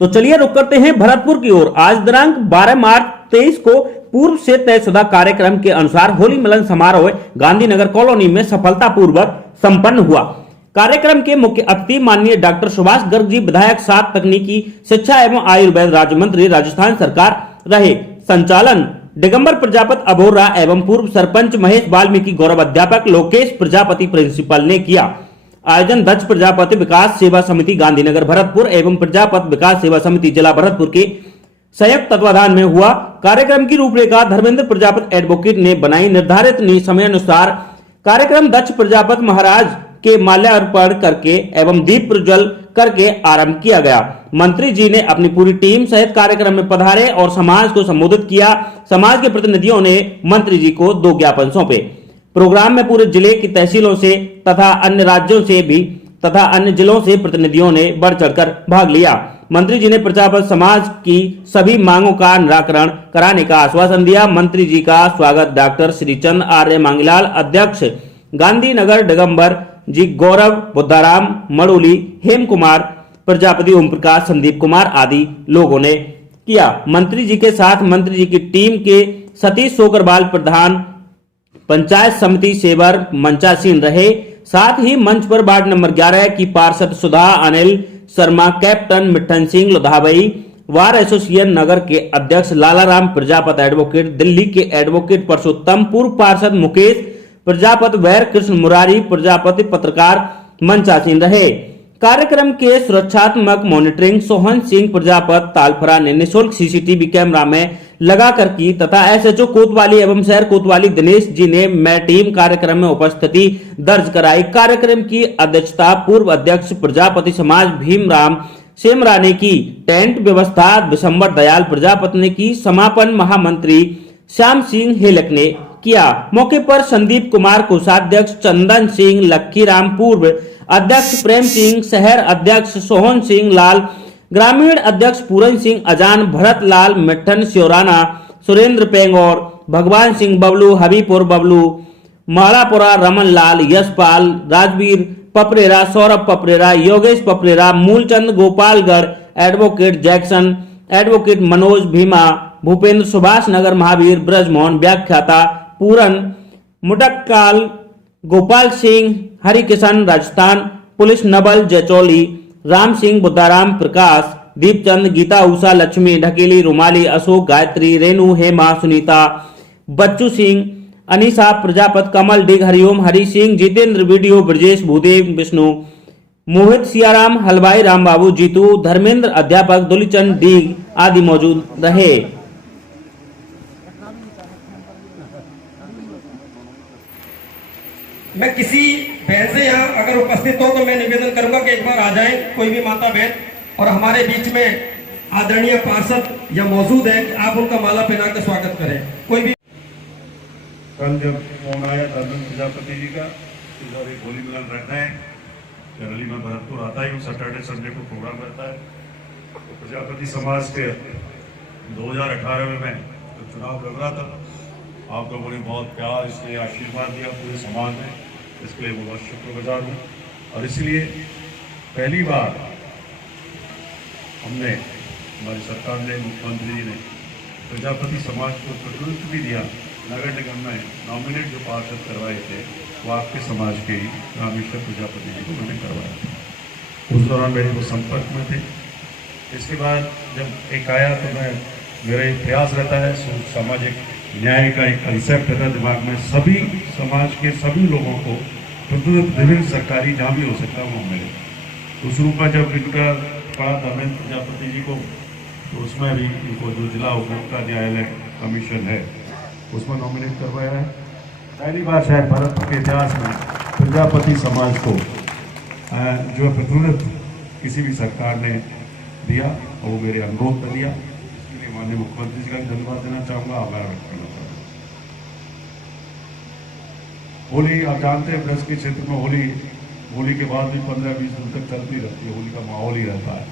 तो चलिए रुक करते हैं भरतपुर की ओर। आज दिनांक 12 मार्च 23 को पूर्व से तयशुदा कार्यक्रम के अनुसार होली मिलन समारोह गांधीनगर कॉलोनी में सफलतापूर्वक संपन्न हुआ। कार्यक्रम के मुख्य अतिथि माननीय डॉक्टर सुभाष गर्ग जी, विधायक 7 तकनीकी शिक्षा एवं आयुर्वेद राज्य मंत्री राजस्थान सरकार रहे। संचालन दिगंबर प्रजापति अभोरा एवं पूर्व सरपंच महेश वाल्मीकि, गौरव अध्यापक लोकेश प्रजापति प्रिंसिपल ने किया। आयोजन दक्ष प्रजापति विकास सेवा समिति गांधीनगर भरतपुर एवं प्रजापति विकास सेवा समिति जिला भरतपुर के संयुक्त तत्वाधान में हुआ। कार्यक्रम की रूपरेखा धर्मेंद्र प्रजापति एडवोकेट ने बनाई। निर्धारित समयानुसार कार्यक्रम दक्ष प्रजापति महाराज के माल्यार्पण करके एवं दीप प्रज्वल करके आरंभ किया गया। मंत्री जी ने अपनी पूरी टीम सहित कार्यक्रम में पधारे और समाज को संबोधित किया। समाज के प्रतिनिधियों ने मंत्री जी को 2 ज्ञापन सौंपे। प्रोग्राम में पूरे जिले की तहसीलों से तथा अन्य राज्यों से भी तथा अन्य जिलों से प्रतिनिधियों ने बढ़ चढ़कर भाग लिया। मंत्री जी ने प्रजापति समाज की सभी मांगों का निराकरण कराने का आश्वासन दिया। मंत्री जी का स्वागत डॉक्टर श्रीचंद आर्य मांगीलाल, अध्यक्ष गांधीनगर दिगंबर जी, गौरव बुद्धाराम मड़ोली, हेम कुमार प्रजापति, ओम प्रकाश, संदीप कुमार आदि लोगों ने किया। मंत्री जी के साथ मंत्री जी की टीम के सतीश सोकरवाल प्रधान पंचायत समिति सेवर मंचासीन रहे। साथ ही मंच पर वार्ड नंबर 11 की पार्षद सुधा अनिल शर्मा, कैप्टन मिट्ठन सिंह लोधावई, वार एसोसिएशन नगर के अध्यक्ष लालाराम प्रजापति एडवोकेट, दिल्ली के एडवोकेट परसोत्तम, पूर्व पार्षद मुकेश प्रजापति, वैर कृष्ण मुरारी प्रजापति पत्रकार मंचासीन रहे। कार्यक्रम के सुरक्षात्मक मॉनिटरिंग सोहन सिंह प्रजापति तालफरा ने निःशुल्क सीसीटीवी कैमरा में लगाकर की तथा एसएचओ कोतवाली एवं शहर कोतवाली दिनेश जी ने मैं टीम कार्यक्रम में उपस्थिति दर्ज कराई। कार्यक्रम की अध्यक्षता पूर्व अध्यक्ष प्रजापति समाज भीमराम सेमरा ने की। टेंट व्यवस्था विशंबर दयाल प्रजापति ने की। समापन महामंत्री श्याम सिंह हेलक ने किया। मौके पर संदीप कुमार कोषाध्यक्ष, चंदन सिंह लक्कीराम पूर्व अध्यक्ष, प्रेम सिंह शहर अध्यक्ष, सोहन सिंह लाल ग्रामीण अध्यक्ष, पूरन सिंह अजान, Bharat Lal Mitthan सियोराना, Surendra Pengaur, Bhagwan Singh Bablu, Habipur Bablu, Marapura Raman Lal, Yashpal, Rajveer Paprera, Saurabh Paprera, Yogesh Paprera, Moolchand Gopalgarh, advocate Jackson, advocate Manoj Bhima, Bhupendra Subhash Nagar Mahaveer, Brajmohan व्याख्याता, पूरन मुटक्काल, गोपाल सिंह हरिकिशन राजस्थान पुलिस, नबल जयचौली, राम सिंह बुद्धाराम प्रकाश, दीपचंद, गीता उषा, लक्ष्मी ढकेली, रुमाली, अशोक, गायत्री, रेणु, हेमा, सुनीता, बच्चू सिंह, अनीसा प्रजापति, कमल डिग, हरिओम, हरि सिंह, जितेंद्र वीडियो, ब्रजेश, भूदेव, विष्णु, मोहित, सियाराम, हलवाई, रामबाबू, जीतू, धर्मेंद्र अध्यापक, दुलीचंद डिग आदि मौजूद रहे। मैं किसी बहन से यहाँ अगर उपस्थित हो तो मैं निवेदन करूंगा कि एक बार आ जाएं, कोई भी माता बहन, और हमारे बीच में आदरणीय पार्षद या मौजूद है, आप उनका माला पहना कर स्वागत करें। कोई भी कल जब फोन आया धर्मेंद्र प्रजापति जी का इधर एक होली मिलन रखना है, जनरली मैं भरतपुर आता ही हूँ, सैटरडे संडे को प्रोग्राम रहता है। तो प्रजापति समाज के 2018 में मैं तो चुनाव लड़ रहा था, आप लोगों ने बहुत प्यार इसलिए आशीर्वाद दिया पूरे समाज में, इसके लिए बहुत शुक्रगुजार हूँ। और इसलिए पहली बार हमने, हमारी सरकार ने, मुख्यमंत्री जी ने प्रजापति समाज को प्रतिनिधित्व भी दिया। नगर निगम में नॉमिनेट जो पार्षद करवाए थे वो आपके समाज के ही रामेश्वर प्रजापति जी को मैंने करवाया था। उस दौरान मेरे वो संपर्क में थे। इसके बाद जब एक आया तो मेरा एक प्रयास रहता है, सामाजिक न्याय का एक कंसेप्ट रहता है दिमाग में, सभी समाज के सभी लोगों को प्रतिनिधित्व विभिन्न सरकारी जहाँ भी हो सकता है वो मिले। उस रूप में जब इनका पड़ा धर्मेंद्र प्रजापति जी को, तो उसमें भी इनको जो जिला उपभोक्ता न्यायालय कमीशन है उसमें नॉमिनेट करवाया है। पहली बार शायद भारत के इतिहास में प्रजापति समाज को जो प्रतिनिधित्व किसी भी सरकार ने दिया और वो मेरे अनुरोध पर दिया, इसके लिए माननीय मुख्यमंत्री जी का धन्यवाद देना चाहूँगा, आभार व्यक्त करना चाहूँगा। होली आप जानते हैं ब्रज के क्षेत्र में होली के बाद भी 15-20 दिन तक चलती रहती है, होली का माहौल ही रहता है।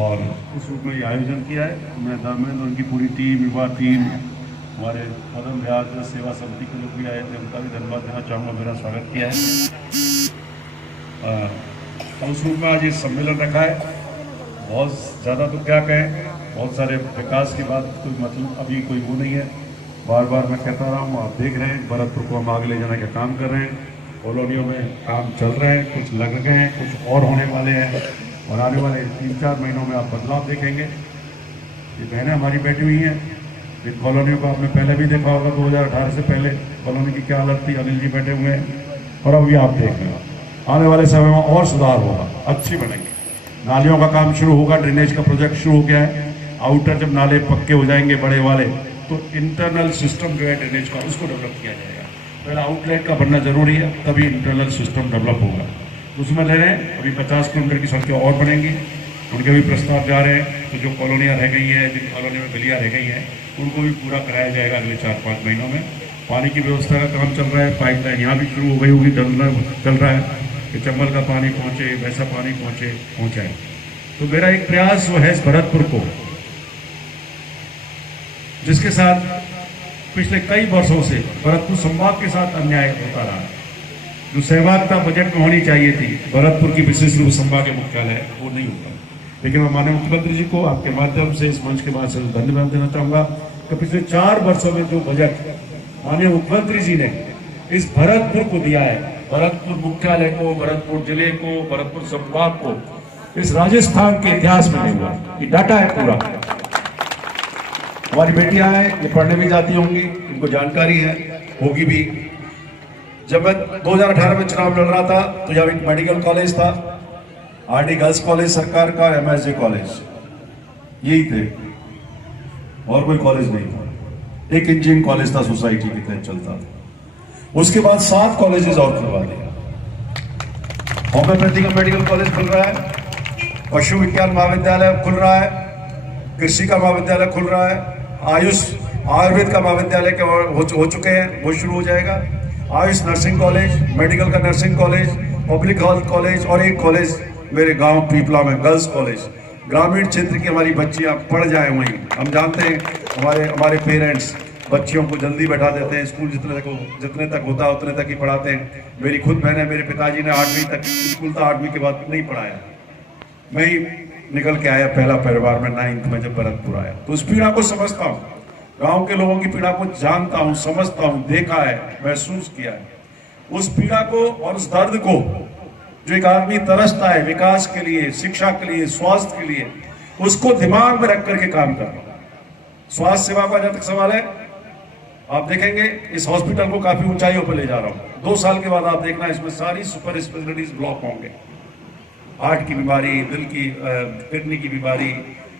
और उस रूप में ये आयोजन किया है। मैं धर्मेंद्र, उनकी पूरी टीम, युवा टीम, हमारे कदम ब्याज सेवा समिति के लोग भी आए थे, उनका भी धन्यवाद देना चाहूँगा, मेरा स्वागत किया है। उस रूप में आज ये सम्मेलन रखा है बहुत ज़्यादा तो क्या कहें, बहुत सारे विकास की बात कोई मतलब अभी कोई वो नहीं है। बार बार मैं कहता रहा हूँ, आप देख रहे हैं भरतपुर को हम आगे ले जाने का काम कर रहे हैं। कॉलोनियों में काम चल रहे हैं, कुछ लग गए हैं, कुछ और होने वाले हैं और आने वाले 3-4 महीनों में आप बदलाव देखेंगे। ये बहनें हमारी बैठी हुई हैं, इन कॉलोनियों को आपने पहले भी देखा होगा, 2018 से पहले कॉलोनी की क्या हालत थी। अनिल जी बैठे हुए हैं और अभी आप देख रहे हैं आने वाले समय में और सुधार होगा, अच्छी बनेंगे। नालियों का काम शुरू होगा, ड्रेनेज का प्रोजेक्ट शुरू हो गया है। आउटर जब नाले पक्के हो जाएंगे बड़े वाले तो इंटरनल सिस्टम जो है ड्रेनेज का उसको डेवलप किया जाएगा। पहले आउटलेट का बनना जरूरी है, तभी इंटरनल सिस्टम डेवलप होगा। उसमें ले रहे हैं अभी 50 किलोमीटर की सड़कें और बनेंगी, उनके भी प्रस्ताव जा रहे हैं। तो जो कॉलोनियाँ रह गई हैं, जिन कॉलोनी में गलियाँ रह गई हैं, उनको भी पूरा कराया जाएगा अगले 4-5 महीनों में। पानी की व्यवस्था का काम चल रहा है, पाइपलाइन यहाँ भी शुरू हो गई होगी, चल रहा है कि चंबल का पानी पहुँचे, वैसा पानी पहुँचाए। तो मेरा एक प्रयास वो है इस भरतपुर को, जिसके साथ पिछले कई वर्षों से भरतपुर संभाग के साथ अन्याय होता रहा। जो सहभागिता बजट में होनी चाहिए थी भरतपुर की विशेष रूप संभागीय मुख्यालय, वो नहीं होता। लेकिन मैं माननीय मुख्यमंत्री जी को आपके माध्यम से, इस मंच के माध्यम से धन्यवाद देना चाहूंगा कि पिछले 4 वर्षों में जो बजट माननीय मुख्यमंत्री जी ने इस भरतपुर को दिया है, भरतपुर मुख्यालय को, भरतपुर जिले को, भरतपुर संभाग को, इस राजस्थान के इतिहास में नहीं हुआ। ये डाटा है पूरा। हमारी बेटियां हैं, ये पढ़ने भी जाती होंगी, इनको जानकारी है, होगी भी। जब मैं 2018 में चुनाव लड़ रहा था तो यहाँ एक मेडिकल कॉलेज था, आरडी गर्ल्स कॉलेज सरकार का, एमएसजे कॉलेज, यही थे और कोई कॉलेज नहीं था। एक इंजीनियरिंग कॉलेज था, सोसाइटी के तहत चलता था। उसके बाद 7 कॉलेजेस और खुलवा दिया। होम्योपैथी का मेडिकल कॉलेज खुल रहा है, पशु विज्ञान महाविद्यालय खुल रहा है, कृषि का महाविद्यालय खुल रहा है, आयुर्वेद का महाविद्यालय हो चुके हैं, वो शुरू हो जाएगा। आयुष नर्सिंग कॉलेज, मेडिकल का nursing college, public health college और एक कॉलेज मेरे गांव पीपला में गर्ल्स कॉलेज। ग्रामीण क्षेत्र की हमारी बच्चियां पढ़ जाए वहीं। हम जानते हैं हमारे पेरेंट्स बच्चियों को जल्दी बैठा देते हैं, स्कूल जितने तक होता है उतने तक ही पढ़ाते हैं। मेरी खुद बहन है, मेरे पिताजी ने 8वीं तक स्कूल था, 8वीं के बाद नहीं पढ़ाया। मैं ही निकल के आया पहला परिवार में 9th में जब भरतपुर आया। तो उस पीड़ा को समझता हूँ, गांव के लोगों की पीड़ा को जानता हूँ, समझता हूँ, देखा है, महसूस किया है। उस पीड़ा को और उस दर्द को जो एक आदमी तरसता है विकास के लिए, शिक्षा के लिए, स्वास्थ्य के लिए, उसको दिमाग में रख करके काम करना। स्वास्थ्य सेवा का जब तक सवाल है, आप देखेंगे इस हॉस्पिटल को काफी ऊंचाइयों पर ले जा रहा हूँ। 2 साल के बाद आप देखना इसमें सारी सुपर स्पेशलिटीज ब्लॉक होंगे। हार्ट की बीमारी, दिल की, किडनी की बीमारी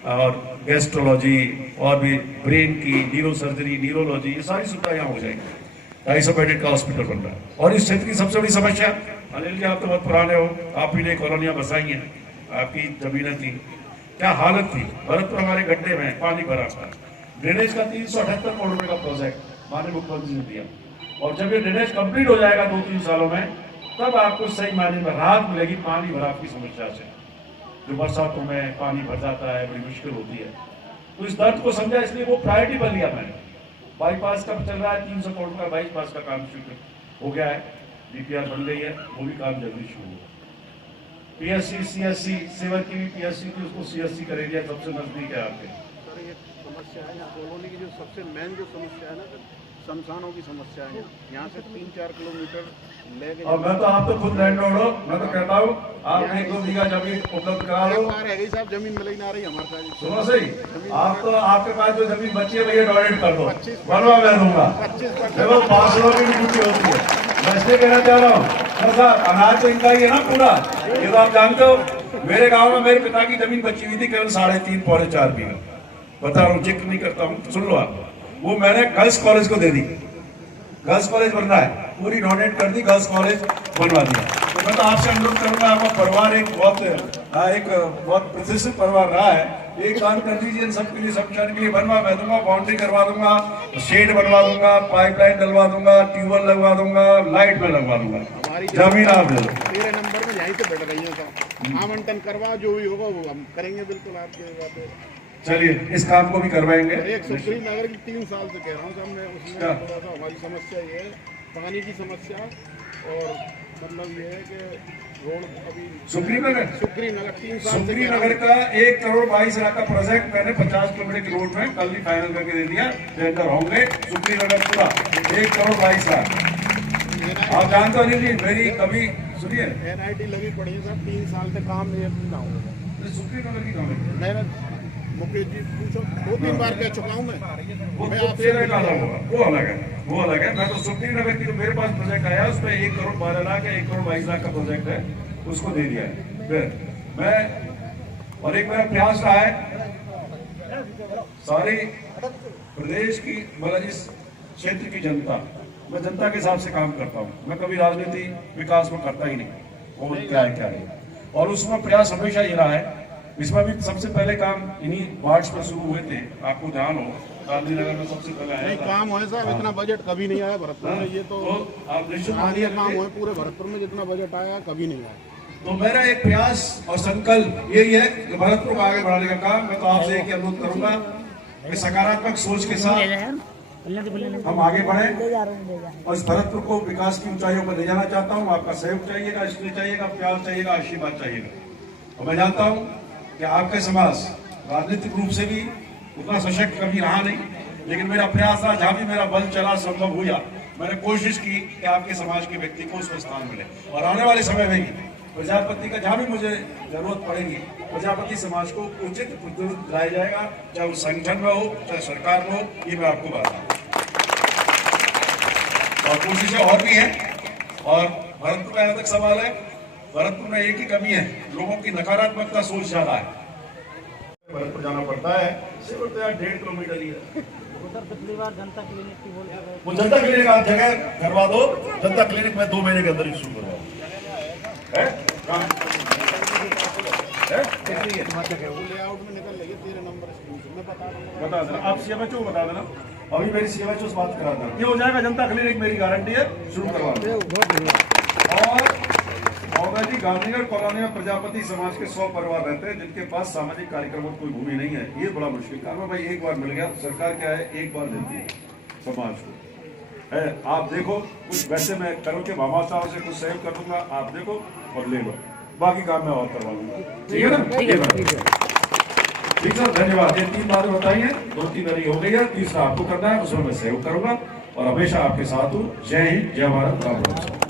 और गैस्ट्रोलॉजी और भी ब्रेन की, न्यूरो सर्जरी, न्यूरोलॉजी, ये सारी सुविधा यहाँ हो जाएगी। 250 बेडेड का हॉस्पिटल बन रहा है। और इस क्षेत्र की सबसे बड़ी समस्या, अनिल जी आप तो बहुत पुराने हो, आप ही ने कॉलोनियां बसाई हैं, आपकी जमीनें थी, क्या हालत थी। भरतपुर हमारे गड्ढे में पानी भरा था। ड्रेनेज का 378 करोड़ रुपए का प्रोजेक्ट माननीय मुख्यमंत्री ने दिया, और जब ये ड्रेनेज कंप्लीट हो जाएगा 2-3 सालों में, तब आपको सही मायने में राहत मिलेगी पानी भराव की समस्या से। जो बरसातों में पानी भर जाता है, बड़ी मुश्किल होती है। तो इस दर्द को समझा, इसलिए वो प्रायोरिटी बन लिया मैंने। बाईपास का चल रहा है, 300 करोड़ का बाईपास का काम शुरू हो गया है, डीपीआर बन गई है, वो भी काम जल्दी शुरू होगा। पीएससी सीएससी सेवर की भी पीएससी की उसको सीएससी करेंगे, सबसे नजदीक है आपके। सर ये समस्या है कॉलोनी की, जो सबसे मेन जो समस्या है ना सर, शमशानों की समस्या है। यहाँ से 3-4 किलोमीटर लेके, और मैं तो आप तो खुद लैंडलॉर्ड हो, मैं तो कहता हूँ आप 1-2 बीघा जमीन उपलब्ध करा लो। साहब जमीन मिल ही ना रही हमारे पास। सुनो सही, आप तो आपके पास जो जमीन बची है भैया डोनेट कर दो, बनवा मैं दूंगा। 25% 500 की ड्यूटी होती है। मैं इसलिए कहना चाह रहा हूँ सर, अनाज तो इनका ही है ना पूरा, ये तो आप जानते हो। मेरे गाँव में मेरे पिता की जमीन बची हुई थी केवल 3.5-4 बीघा, बता रहा हूँ, जिक्र नहीं करता हूँ, सुन लो आप। वो मैंने गर्ल्स कॉलेज को दे दी, गर्ल्स कॉलेज बनना है, पूरी डोनेट कर दी, गर्ल्स कॉलेज बनवा दिया। तो मैं तो आपसे अनुरोध करूंगा, आपका परिवार एक बहुत प्रतिष्ठित परिवार रहा है, एक काम कर दीजिए इन सबके लिए, शमशान के लिए बनवा मैं दूंगा, बाउंड्री करवा दूंगा, शेड बनवा दूंगा, पाइपलाइन डलवा दूंगा, ट्यूबवेल लगवा दूंगा, लाइट में लगवा दूंगा। जमीन आप दे दो। 13 नंबर में यहीं से बैठ रही है, आवंटन करवा, जो भी होगा वो हम करेंगे बिल्कुल आपके बात। चलिए इस काम को भी करवाएंगे। एक सुप्रीम नगर की 3 साल से कह रहा हूँ साहब मैं, उसमें थोड़ा सा हमारी समस्या ये है, पानी की समस्या और मतलब ये है कि रोड अभी सुखरीनगर 3 साल से सुखरीनगर का 1,22,00,000 का प्रोजेक्ट मैंने 50 किलोमीटर की रोड में कल ही फाइनल करके दे दिया। टेंडर होंगे सुखरीनगर पूरा 1,22,00,000। आप जानते हो नहीं, मेरी कभी सुनिए NIT लगी पड़ी है सर, 3 साल से काम ये ना होगा। सुखरीनगर की काम है, मैंने मुकेश जी पूछो, 2-3 बार कह चुका हूँ वो मैं तो आपसे तेरे का अलग होगा, वो अलग है, वो अलग है। मैं तो सुखरीनगर की जो मेरे पास प्रोजेक्ट आया उसमें 1,12,00,000 या 1,22,00,000 का प्रोजेक्ट है, उसको दे दिया है। फिर मैं और एक मेरा प्रयास रहा है सारी प्रदेश की मतलब इस क्षेत्र की जनता, मैं जनता के हिसाब से काम करता हूँ। मैं कभी राजनीति विकास में करता ही नहीं, और क्या है और उसमें प्रयास हमेशा ये रहा है। इसमें भी सबसे पहले काम इन्हीं वार्ड्स में शुरू हुए थे, आपको ध्यान हो, गांधीनगर में सबसे पहले आया नहीं था। काम है साहब, इतना बजट कभी नहीं आया भरतपुर में। ये तो आप निश्चित स्थानीय मानिए काम हुए पूरे भरतपुर में, जितना बजट आया कभी नहीं आया। तो मेरा एक प्रयास और संकल्प यही है कि भरतपुर को आगे बढ़ाने का काम। मैं तो आपसे एक अनुरोध करूंगा कि सकारात्मक सोच के साथ हम आगे बढ़े और इस भरतपुर को विकास की ऊंचाइयों पर ले जाना चाहता हूं। आपका सहयोग चाहिएगा, स्नेह चाहिएगा, प्यार चाहिएगा, आशीर्वाद चाहिएगा। और मैं जानता हूं कि आपके समाज राजनीतिक रूप से भी उतना सशक्त कभी रहा नहीं, लेकिन मेरा प्रयास रहा, जहां भी मेरा बल चला, संभव हुआ, मैंने कोशिश की कि आपके समाज के व्यक्ति को उसमें स्थान मिले। और आने वाले समय में भी प्रजापति का जहां भी मुझे जरूरत पड़ेगी, प्रजापति समाज को उचित प्रतिनिधित्व दिलाया जाएगा, चाहे वो संगठन में हो, चाहे सरकार में हो, ये मैं आपको बता दूं। और कोशिशें और भी हैं। और भरतपुर में यहाँ तक सवाल है, भरतपुर में एक ही कमी है, लोगों की नकारात्मकता सोच ज्यादा है। भरतपुर जाना पड़ता है, सिर्फ 1.5 किलोमीटर ही है। उधर पिछली बार जनता क्लिनिक की बोल रहे वो जनता क्लिनिक आप जगह करवा दो, जनता क्लिनिक में 2 महीने के अंदर ही शुरू करवाओ। है काम है कितनी है वो लेआउट में निकल लगे 13 नंबर स्कूल से, मैं बता दूंगा। बता देना, आप CMHO को बता देना, अभी मेरी CMHO से बात करा देना, ये हो जाएगा। जनता क्लिनिक मेरी गारंटी है, शुरू करवा दो। और जी गांधीनगर कॉलोनी में प्रजापति समाज के 100 परिवार रहते हैं, जिनके पास सामाजिक कार्यक्रमों की कोई भूमि नहीं है। ये बड़ा मुश्किल काम है भाई, एक बार मिल गया। सरकार क्या है, एक बार देती है समाज को, है। आप देखो, कुछ वैसे मैं करूँ कि मामा साहब से कुछ सहयोग कर दूंगा, आप देखो और ले लो, बाकी काम मैं और करवा लूंगा। ठीक है ना? ठीक सर, धन्यवाद। ये 3 बातें बताई हैं, 2-3 मेरी हो गई है, तीसरा आपको करना है, उसमें मैं सहयोग करूंगा और हमेशा आपके साथ हूँ। जय हिंद, जय भारत, राम राम।